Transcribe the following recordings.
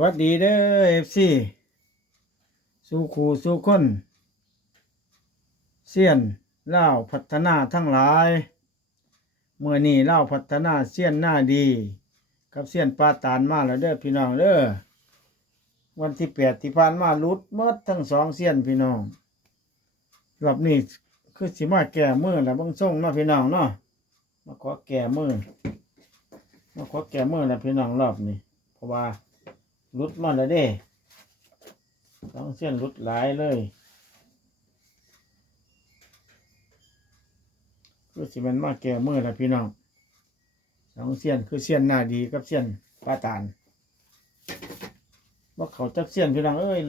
วัสดีเด้อเอฟซีสู่ครูสู่คนเซียนเล่าพัฒนาทั้งหลายเมื่อนี้เล่าพัฒนาเซียนหน้าดี กับเซียนปาตานมาแล้วเด้อพี่น้องเด้อวันที่แปดที่ผ่านมาลุดหมดทั้งสองเซียนพี่น้องรอบนี้คือสิมาแก่มือแล้วบางส่งเนาะพี่น้องเนาะมาขอแก่มือมาขอแก่มือแล้วพี่น้องรอบนี้เพราะว่า รุดมาแล้วเด้สองเส้นรุดหลายเลยคือสิมันมาแก่มือแล้วพี่น้องสองเส้นคือเส้นหน้าดีกับเส้นปลาตานว่าเขาจักเส้นพี่น้องเอ้ย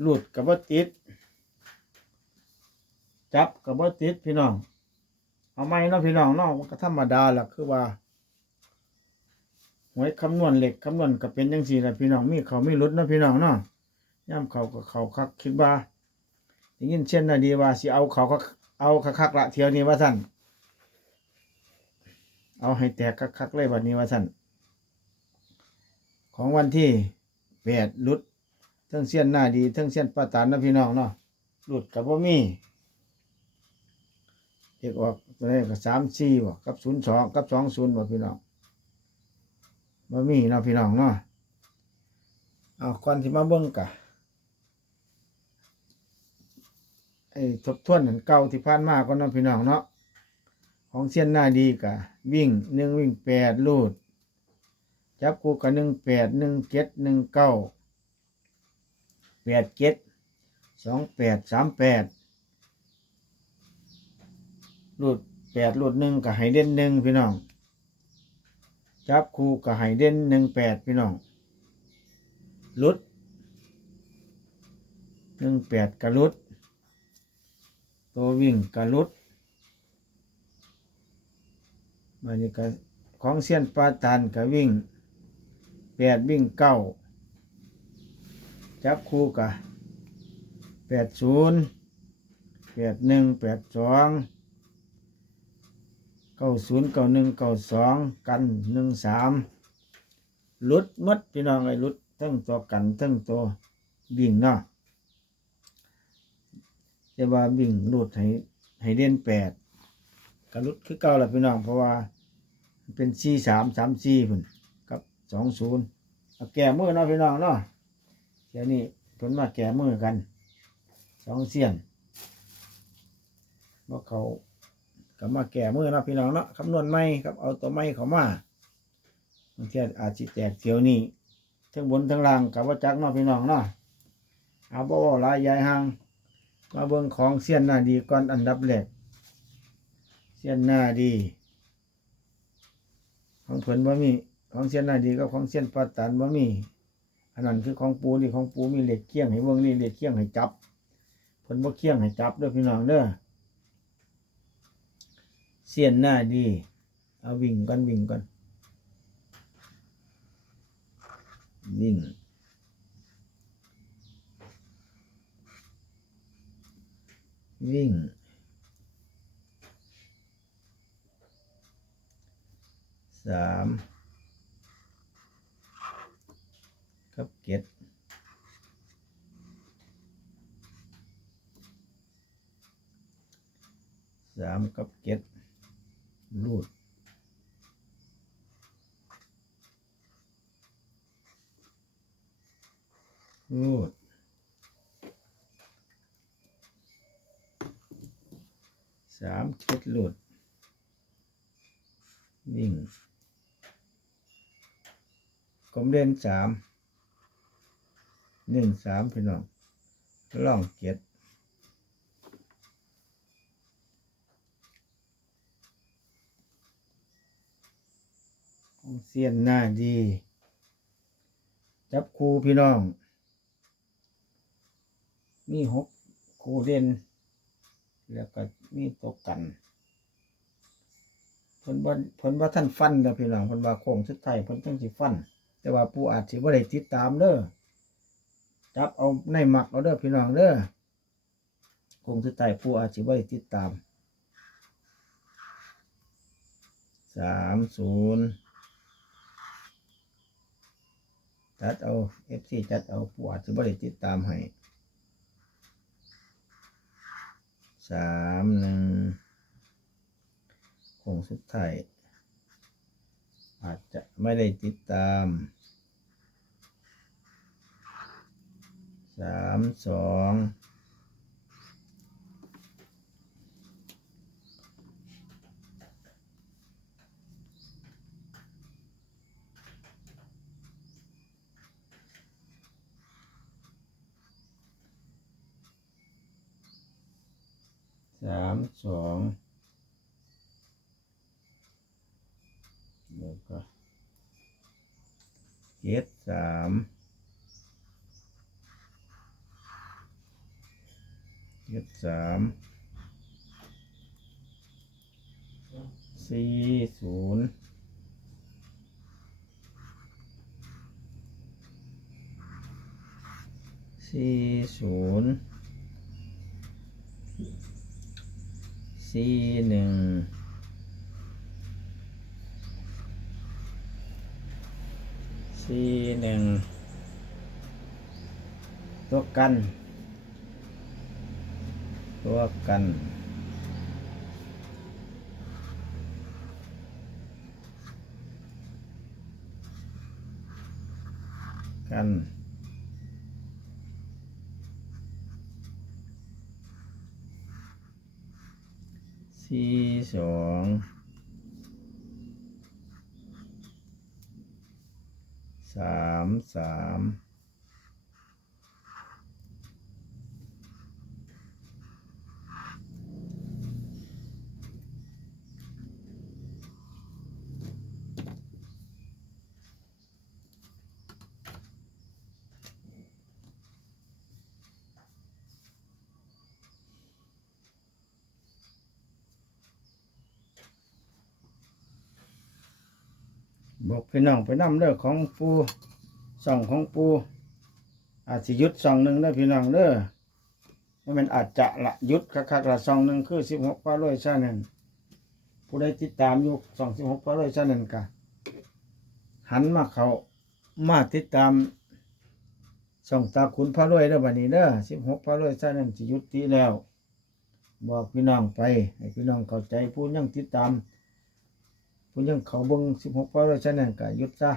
หลุดกับว่าติด จับกับว่าติดพี่น้อง เอาไหมเนาะพี่น้องเนาะมันก็ธรรมดาแหละคือว่า หวยคำนวณเหล็กคำนวณก็เป็นจังสี่แหละพี่น้องมีเขามีรุดนะพี่น้องเนาะย่ำเขาก็เขาคักคิดว่าได้ยินเช่นน่ะดีว่าสิเอาเขาก็เอาคักละเที่ยวนี้ว่าสั่นเอาให้แตกคักเลยวันนี้ว่าสั่นของวันที่แปดรุดทั้งเสี้ยนหน้าดีทั้งเสี้ยนป้าตานนะพี่น้องเนาะรุดกับว่ามีเอกออกตัวนี้ก็สามสี่บ่กับศูนย์สองกับสองศูนย์บ่พี่น้อง บ่มีเนาะพี่น้องเนาะเอาก่อนที่มาเบิ่งกะไอ้ทบทวนอันเก่าที่ผ่านมาก็เนาะพี่น้องเนาะของเส้ยนหน้าดีกะ วิ่งหนึ่งวิ่งแปดลูด จับกูกะหนึ่งแปดหนึ่งเจ็ดหนึ่งเก้าแปดเจ็ดสองแปดสามแปดลูดแปดลูดหนึ่งกะให้เด่นหนึ่งพี่น้อง จับคู่กับไห่เด่นหนึ่งแปดพี่น้องลุดหนึ่งแปดกระลุด ตัววิ่งกระลุดมันนี่ก็ของเสี้ยนปลาตันกระวิ่งแปดวิ่งเก้าจับคู่กับแปดศูนย์แปดหนึ่งแปดสอง เก้าศูนย์เก้าหนึ่งเก้าสองกันหนึ่งสามลุดหมดพี่น้องไอ้ลุดทั้งตัวกันทั้งตัวบิ่งเนาะแต่ว่าบิ่งลุดให้ให้เด่นแปดกระลุดคือเก่าแหละพี่น้องเพราะว่าเป็นสี่สามสามสี่พุ่นกับสองศูนย์เอาแก่มือเนาะพี่น้องเนาะเดี๋ยวนี้เพิ่นมาแก่มือกันสองเสียนว่าเขา ก็มาแก่มือนาะพี่น้องเนาะคำนวณไม่ครับเอาตัวไม่เขามาบางทีอาจจะแตกเที่ยวนี้ทั้งบนทั้งล่างกับว่าจักเนาะพี่น้องเนาะเอาบ่าวลายยายหางมาเบิ่งของเสี้ยนหน้าดีก่อนอันดับแรกเสี้ยนหน้าดี ของเพิ่นบ่มีของเสี้ยนหน้าดีกับของเสี้ยนปาตันบ่มีอันนั้นคือของปูนี่ของปูมีเหล็กเคี่ยงให้เบิ่งนี่เหล็กเคี่ยงให้จับเพิ่นบ่เคี่ยงให้จับเด้อพี่น้องเด้อ เสียนหน้าดี เอาวิ่งกันวิ่งกันวิ่ง วิ่ง สามกับเก็ดสามกับเก็ด รูดรูดสามเช็ดรูดวิ่งกลมเด่นสามหนึ่งสามพี่น้องล่องเจ็ด ของ เสียนหน้าดี จับคูพี่น้อง มีหกคูเด่นแล้วก็มีตกกันเพิ่นบ่เพิ่นว่าท่านฟันเด้อพี่น้องเพิ่นว่าโค้งสุดท้ายเพิ่นต้องสิฟัน แต่ว่าผู้อาจสิบ่ได้ติดตามเด้อจับเอาในหมักเอาเด้อพี่น้องเด้อโค้งสุดท้ายผู้อาจสิบ่ได้ติดตามสามศูนย์ จัดเอาเอฟซีจัดเอาปวดจะบ่ได้ติดตามให้สามหนึ่งคงสุดท้ายอาจจะไม่ได้ติดตามสามสอง สามสองแล้วก็เจ็ดสามเจ็ดสามสี่ศูนย์สี่ศูนย์ สี่หนึ่งสี่หนึ่งตัวกัน ตัวกันกัน ที่สองสามสาม บอกพี่น้องไปนำเด้อของปูส่องของปูอาจสิยุดส่องหนึ่งเด้อพี่น้องเด้อว่ามันอาจจะละยุดคักๆละส่องหนึ่งคือสิบหกพาร้อยชานั่นผู้ใดติดตามอยู่สองสิบหกพาร้อยชานั่นกะหันมาเขามาติดตามส่องตาขุนพาร้อยเด้อบัดนี้เด้อสิบหกพาร้อยชานั่นสิยุดตีแล้ว บอกพี่น้องไปให้พี่น้องเข้าใจผู้ยังติดตาม ผู้ยังเขาเบิ่งสิบหกพาร้อยชานั่นก็ยุดซะ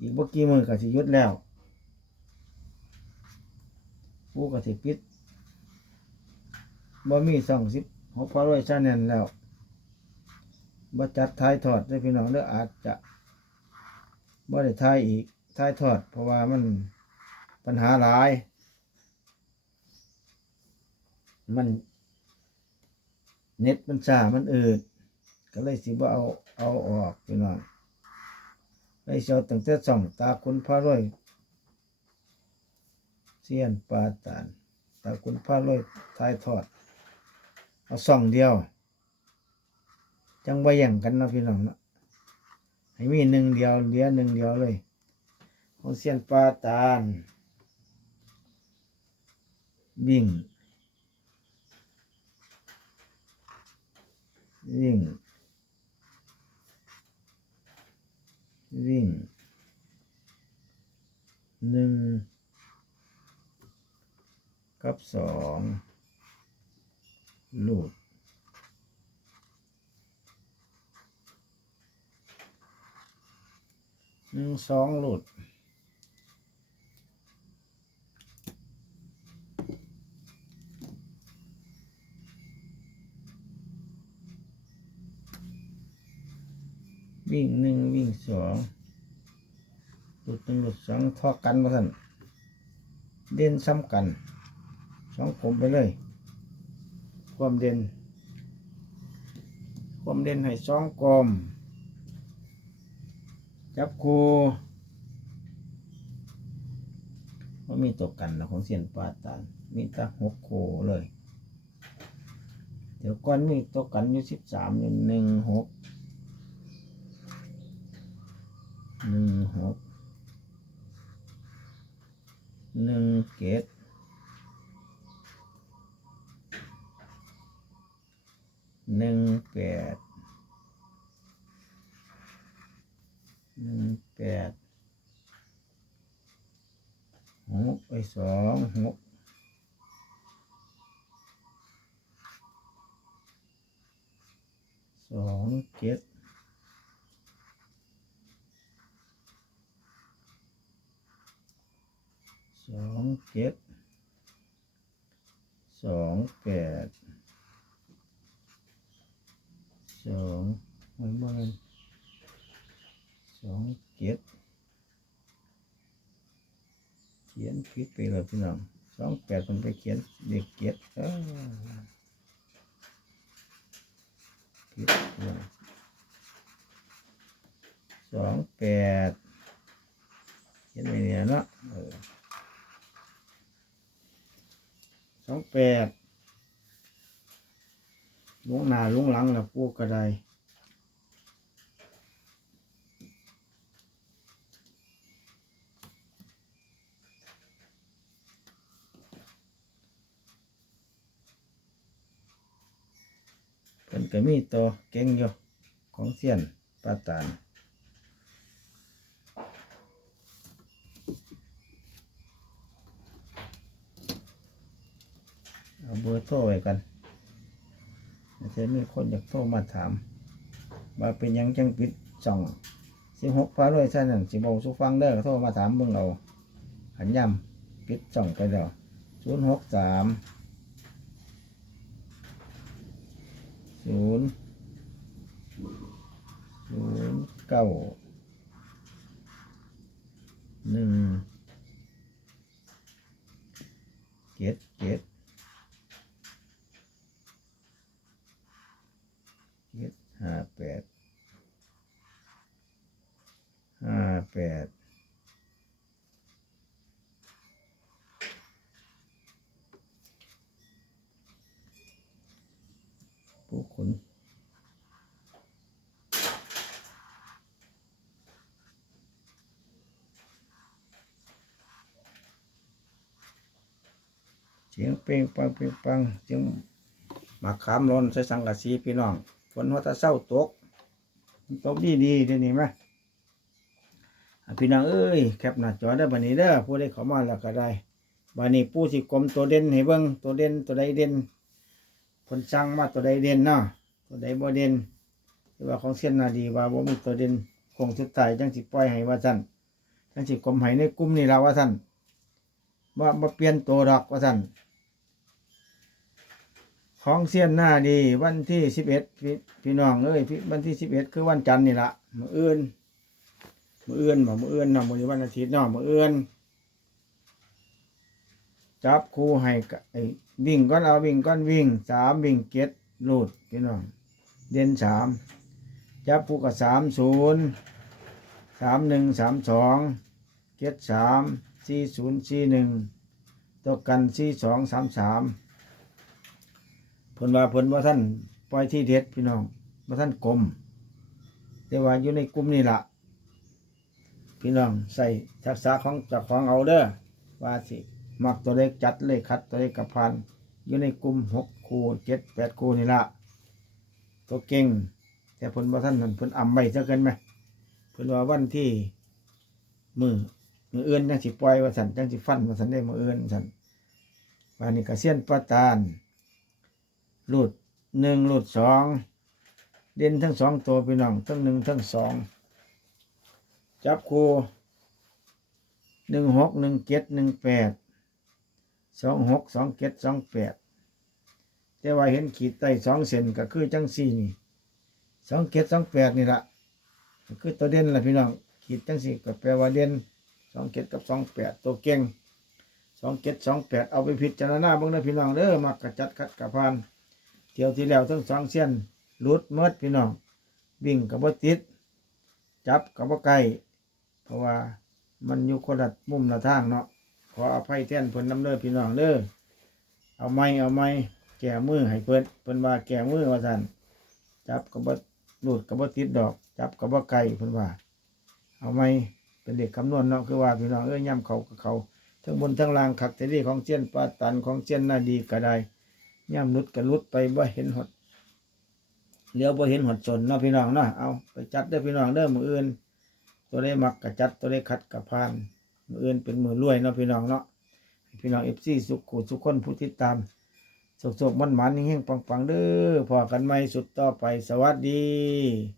อีกบ่กี่มือก็สิยุดแล้วผู้ก็สิปิดบ่มีสองสิบหกพาร้อยชานั่นแล้วบ่จัดท้ายทอดเด้พี่น้องเด้ออาจจะบ่ได้ท้ายอีกท้ายทอด เพราะว่ามันปัญหาหลาย มัน เน็ตมันช้ามันอืด ก็เลยสิบ่เอาเอาออกพี่น้องเลยเสียวตั้งแต่สองตาคุณพระร้อยเสียนปาตานตาคุณพระร้อยทายทอด เอาสองเดียว จังบ่แย่งกันนะพี่น้องนะให้มีหนึ่งเดียวเหลือหนึ่งเดียวเลยของเสียนปาตานวิ่งวิ่ง วิ่งหนึ่งกับสองลูดหนึ่งสองลูด วิ่งหนึ่งวิ่งสองลูดหนึ่งลูดสองทอกันมาท่นเด่นซ้ำกันสองผมไปเลย ความเด่น ความเด่นให้สองกลมจับคูว่ามีตัวกันนะของเสียนปาตานมีตั้หกคูเลย เดี๋ยวก่อนมีตัวกันอยู่สิบสามหนึ่งหนึ่งหก หนึ่งหกหนึ่งเกตหนึ่งแปดหนึ่งแปดหกไอสองหกสองเจ็ด สองเจ็ดสองแปดสองมันบ่เลยสองเจ็ดเขียนผิดไปเลยพี่น้องสองแปดมันไปเขียนเด็กเกียรติเออผิดพี่น้องสองแปดเขียนไปเนี่ยเนาะเออ สองแปดลุงหนาลุงหลังแล้วปูกระไดเพิ่นก็มีตัวเก่งอยู่ของเซียนปาตานเอาเบอร์ โทรไว้กันจะมีคนอยากโทรมาถาม ว่าเป็นยังจังปิดจ่องสิหกพาด้วยใช่นั่นสิบอกสุฟังเด้อโทรมาถามเบิ่งเอาหันย่ำปิดจ่องไปแล้วศูนย์หกสามศูนย์ศูนย์เก้าหนึ่งเจ็ดเจ็ด เจ็ดห้าแปดห้าแปดผู้คน เสียงเปล่งปังเปล่งปังเสียงมาขามร้อนใส่สังกะสีพี่น้อง นว่าตะเศร้าตก ตกดีดีเดี๋ยวนี้ไหมพี่น้องเอ้ยแคปหน้าจอได้บันนี้เด้อผู้ใดเข้ามาแล้วก็ได้บันนี้ผู้สิกรมตัวเด่นให้เบิ่งตัวเด่นตัวใดเด่นผลสั่งมาตัวใดเด่นเนาะตัวใดบ่เด่นหรือว่าของเส้นนาดีว่าบ่มีตัวเด่นคงสุดท้ายจังสิปล่อยให้ว่าซั่นจังสิกรมให้ในกลุ่มนี้ล่ะว่าซั่นว่าบ่เปลี่ยนตัวดอกว่าซั่น ของเสียนหน้าดีวันที่สิบเอ็ดพี่พี่น้องเอ้ยพี่วันที่สิบเอ็ดคือวันจันทร์นี่ละมืออื่นมืออื่นบ่มืออื่นนะมือวันอาทิตย์เนาะมืออื่นจับคู่ให้กะไอ้วิ่งก้อนเอาวิ่งก้อนวิ่งสามวิ่งเก็ดลูดพี่น้องเด่นสามจับคู่กับสามศูนย์สามหนึ่งสามสองเก็ดสามสี่ศูนย์สี่หนึ่งตัวกันสี่สองสามสาม เพิ่นว่าเพิ่นว่าท่านปล่อยที่เด็ดพี่น้องว่าท่านกลมแต่ว่าอยู่ในกลุ่มนี่ละพี่น้องใส่ทักษะของจากของเอาเด้อว่าสิมักตัวเล็กจัดเลยคัดตัวเล็กกับพันอยู่ในกลุ่มหกคู่เจ็ดแปดคู่นี่ละตัวเก่ง แต่เพิ่นว่าท่านนั่นพนอำไว้ซะเกินไหมเพิ่นว่าวันที่มือมือเอื้อนจังสิปล่อยว่าสันจังสิฟันว่าสันได้มือเอื้อนสันวันนี้กระเซียนประตาน รูดหนึ่งรูดสองเด่นทั้งสองตัวพี่น้องทั้งหนึ่งทั้งสองจับคูหนึ่งหกหนึ่งเจ็ดหนึ่งแปดสองหกสองเจ็ดสองแปดแต่ว่าเห็นขีดใต้สองเซนก็คือจังสี่นี่สองเจ็ดสองแปดนี่ละก็คือตัวเด่นละพี่น้องขีดจังสี่ก็แปลว่าเด่นสองเจ็ดกับสองแปดตัวเก่งสองเจ็ดสองแปดเอาไปพิจารณาบ้างนะพี่น้องเด้อมักระจัดขัดกระพาน ที่ยวที่แล้วทั้งสองเส้นหลุดเมดพี่น้องวิ่งกับว่าติด จับกับว่าไกลเพราะว่ามันอยู่คนละมุมละทางเนาะขออภัยแทนเพิ่นน้ำเด้อพี่น้องเด้อเอาไม้เอาไม้แก่มือให้เพิ่นเพิ่นว่าแก่มือว่าซั่นจับกับว่าหลุดกับว่าติดดอก จับกับว่าไกลเพิ่นว่า เอาไม้เป็นเด็กคำนวณเนาะคือว่าพี่น้องเอ้ยย่ำเขากับเขาทั้งบนทั้งล่างขักแต่ดีของเจียนปาตันของเจียนนาดีก็ได้ ย่ำลุดก็ลุดไปบ่เห็นหดเลี้ยวบ่เห็นหดสนเนาะพี่น้องเนาะเอาไปจัดเด้อพี่น้องเด้อมืออื่น ตัวได้มักกะจัดตัวได้คัดกะพานมืออื่นเป็นมือรวยเนาะพี่น้องเนาะพี่น้องเอฟซีสุขุสุขคนผู้ติดตามสุกๆมันหมันๆเฮงๆปังๆเด้อพอกันไหม่สุดต่อไปสวัสดี